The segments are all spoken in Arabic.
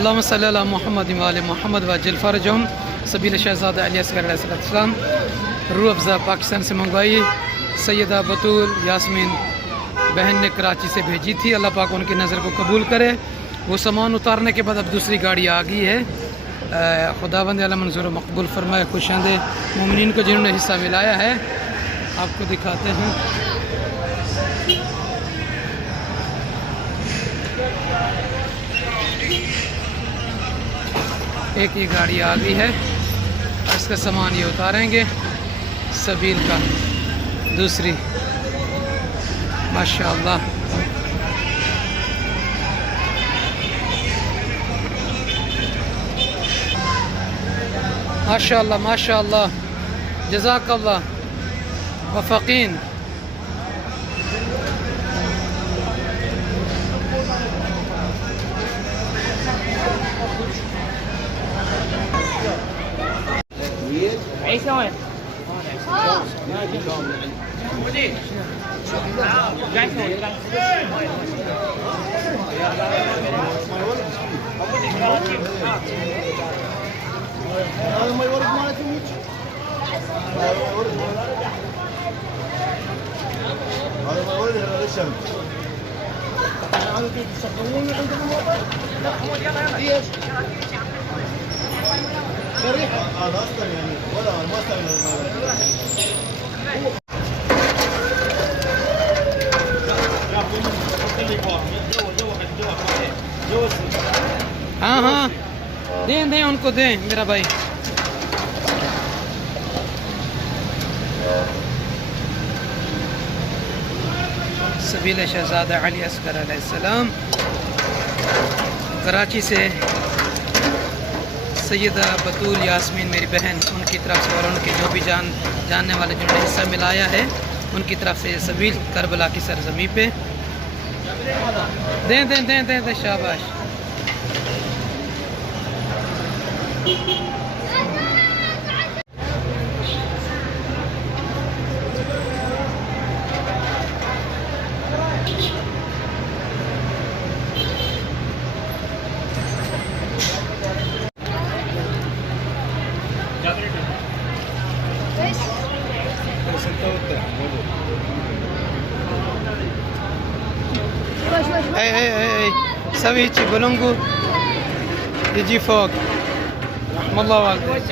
अल्लाहुम्मा सल्ली अला मोहम्मद व आले मोहम्मद वजल फरजहुम सबील शहज़ादा अली असगर अलैहिस्सलाम। रूह अफ़ज़ा पाकिस्तान से मंगवाई, सैयदा बतूल यास्मीन बहन ने कराची से भेजी थी। अल्लाह पाक उनकी नज़र को कबूल करे। वो सामान उतारने के बाद अब दूसरी गाड़ी आ गई है। खुदावंद आलम मंजूर मकबूल फरमाए। खुशांदे मोमिनीन को जिन्होंने हिस्सा मिलाया है, आपको दिखाते हैं। एक ये गाड़ी आ गई है, इसका सामान ये उतारेंगे सबील का। दूसरी माशाअल्लाह माशाअल्लाह माशाअल्लाह, जज़ाकल्लाह वफ़क़ीन। हाँ हाँ, दें दें उनको, दें मेरा भाई। सबील शहज़ादा अली असगर अलैहिस्सलाम। कराची से सैयदा बतूल यास्मीन मेरी बहन, उनकी तरफ से और उनके जो भी जानने वाले जिन्होंने हिस्सा मिलाया है, उनकी तरफ से सबील करबला की सरजमी पे। दें दें दें दें दें, शाबाश। اي سوي هيك بلونجو يجي فوق. رحم الله والديك.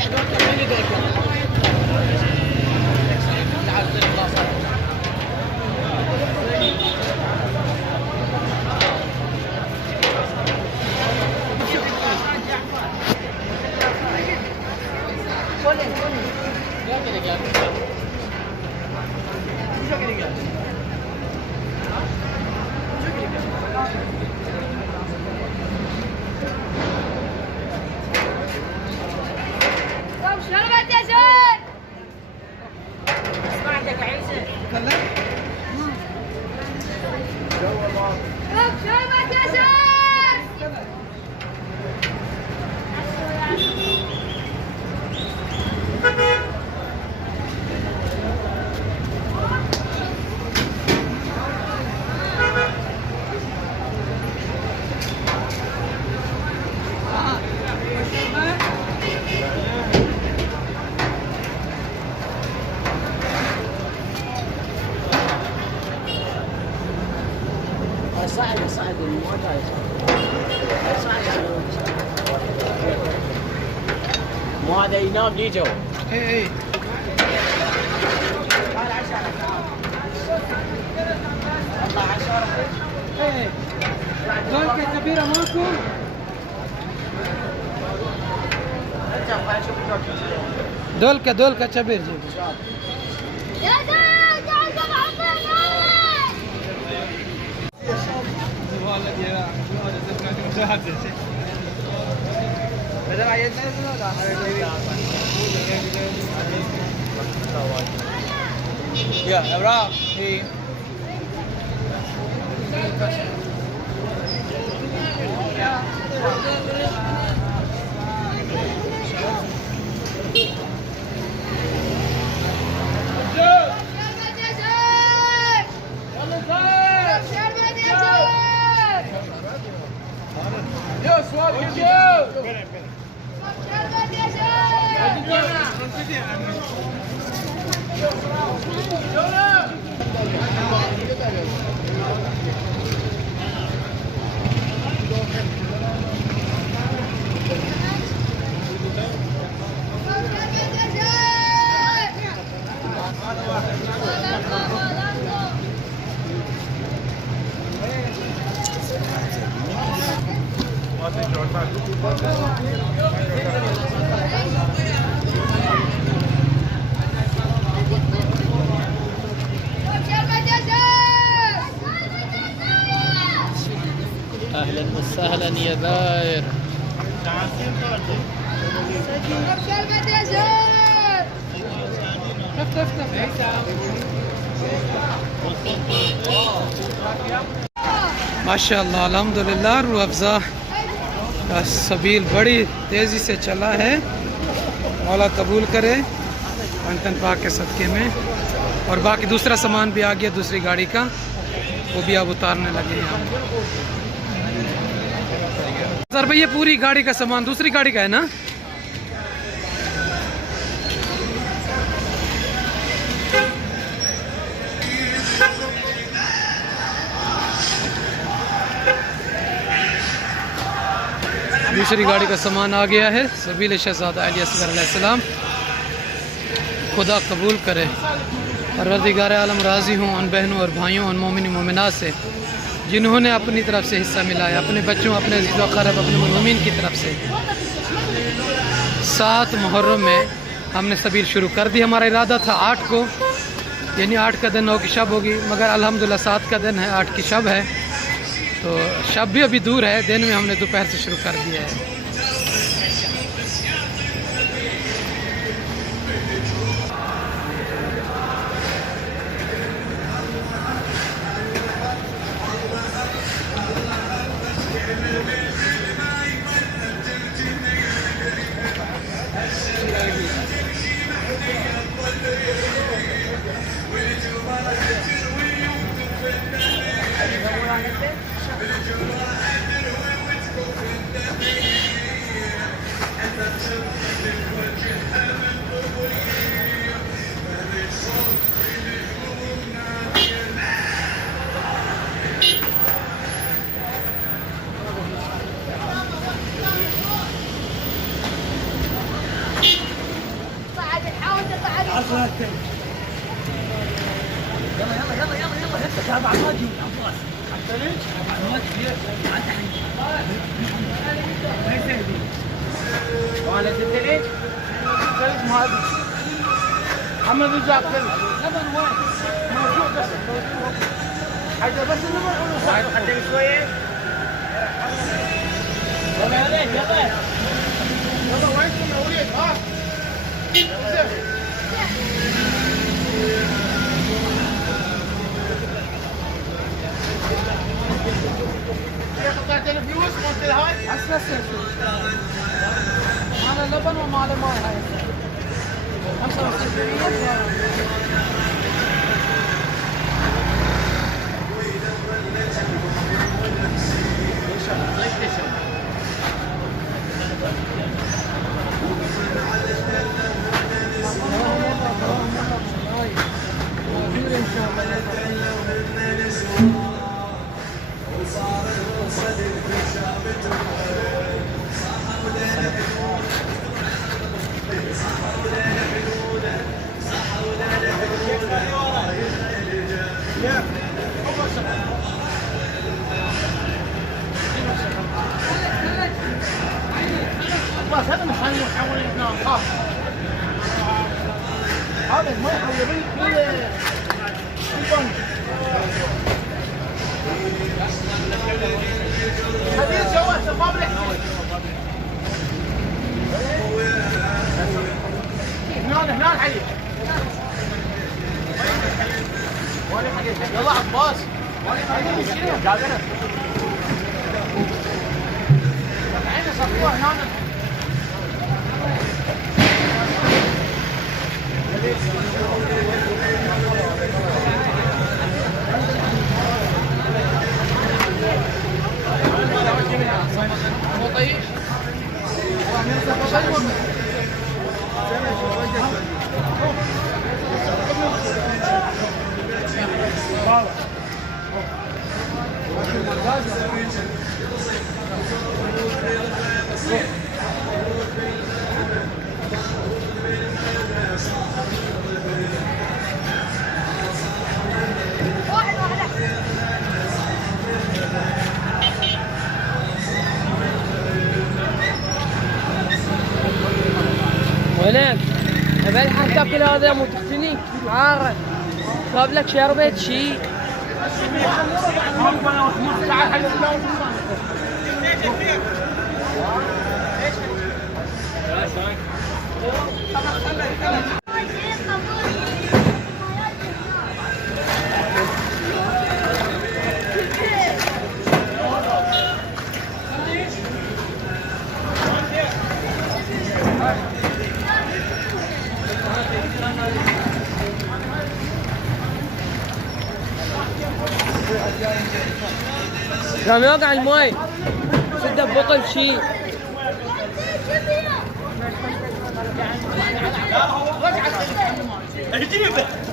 مو هذا ينام ديجو. اي اي دولك كبيرة ماكو. دولك كبير جيب. يا ابراهيم اهلا وسهلا يا داير. माशाअल्लाह अल्हम्दुलिल्लाह रूह अफ़ज़ा का सबील बड़ी तेज़ी से चला है। मौला कबूल करे अंतन पाक के सदक़े में। और बाकी दूसरा सामान भी आ गया दूसरी गाड़ी का, वो भी अब उतारने लगे हैं हम। सर भाई ये पूरी गाड़ी का सामान दूसरी गाड़ी का है ना? दूसरी गाड़ी का सामान आ गया है। सबील शहज़ादा अली असगर अलैहिस्सलाम खुदा कबूल करे। परवरदिगार आलम राज़ी हूँ उन बहनों और भाइयों उन मोमिन मोमिनात से जिन्होंने अपनी तरफ से हिस्सा मिलाया, अपने बच्चों, अपने अज़ीज़ व अक़ारब, अपने मोमिन की तरफ से। 7 मुहर्रम में हमने सबील शुरू कर दी। हमारा इरादा था 8 को, यानी 8 का दिन 9 की शब होगी, मगर अल्हम्दुलिल्लाह 7 का दिन है, 8 की शब है। तो शब भी अभी दूर है, दिन में हमने दोपहर से शुरू कर दिया है। محمد رجع كلب لبن وين؟ موجود بس حاجه بس اللبن حتى شويه يلا يا ريت يلا يلا وينكم يا وليد ها قطعت الفلوس قلت هاي اساس هذا اللبن وما له ماي هاي 5 هو طيب؟ ولك بلحق تاكل هذا مو تختني عارف جاب لك شربت شيء قام يوقع الماي سده ببطل شيء اجيبه